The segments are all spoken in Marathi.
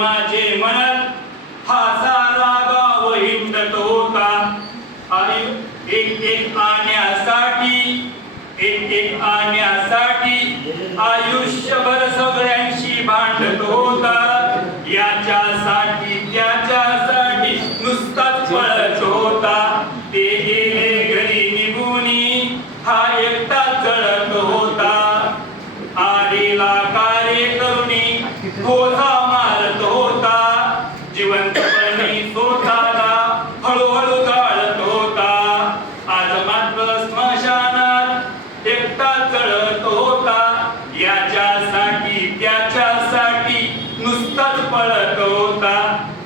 माझे म्हणत हा सारा गाव हिंडत होता. एक आण्यासाठी आयुष्यभर सगळ्यांशी भांडत होता. याच्यासाठी त्याच्यासाठी नुसताच पळत होता. ते गेले घरी निघूनी हा एकटा जळत होता. आडीला कार्य करुणी खोजा मारत होता. जिवंतपणी स्वतःला हळूहळू जाळत होता. आज मात्र स्मशानात एकटा जळत होता. याच्यासाठी त्याच्यासाठी नुसताच पळत होता.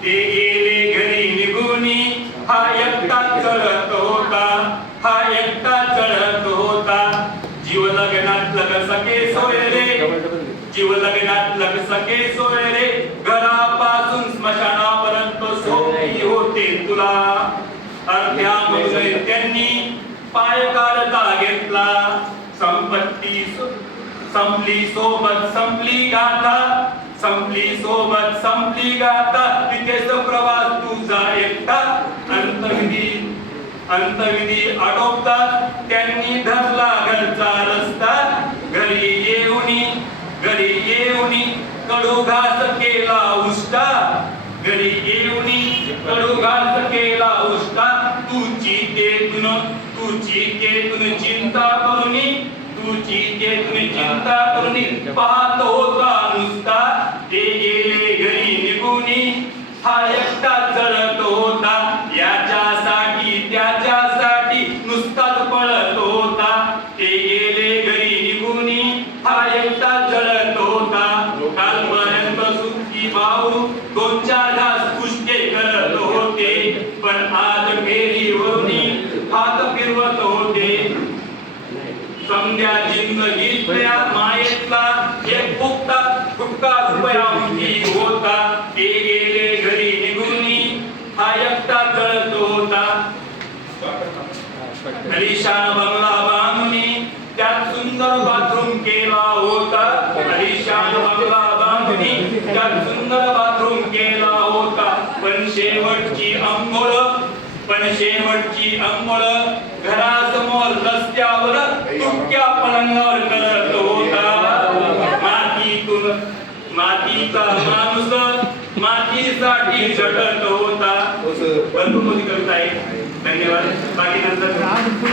ते गेले घरी निघूनी हा एकटा जळत होता. हा एकटा जळत होता. जीव लग्नात लग सके सोय रे. जीव लग्नात लग सके सोय रे. घरापासून स्मशानापर्यंत सोबती होते तुला. अर्ध्यामध्ये त्यांनी पाय काढता घेतला. संपत्ती संपली सोबत संपली गाथा. संपली सोबत संपली गाथा. तिथेच प्रवास तुझा एकटा. अंतविधी आटोपतात त्यांनी धरला घरचा रस्ता. घरी येऊनी कडू घास केला उष्टा. घरी येऊनी कडू घास केला उष्टा. तुझी तेतून चिंता करुनी पाहत होता नुसता. ते गेले घरी निघूनी हा एकटा जळत होता. याच्यासाठी त्याच्यासाठी नुसताच पळत होता. ते गेले घरी निघूनी हा एकटा जळत होता. कालपर्यंत सुखी भाऊ 2-4 घास पुष्टे करत होते. पण आज फेरीवरून हात फिरवत होते. समध्या जिंदगीतल्या मायेतला एक फुटका रुपया होता. ते गेले घरी निघूनी हा एकटा जळत होता. अलिशान बंगला बांधूनी त्यात सुंदर बाथरूम केला होता. अलिशान बंगला बांधूनी त्यात सुंदर बाथरूम केला होता. पण शेवटची अंघोळ घरासमोर रस्त्यावर तुटक्या पलंगावर करत होता. मातीचा माणूस मातीसाठी झटत होता. बंधू मोदी कविता आहे. धन्यवाद. बाकी नंतर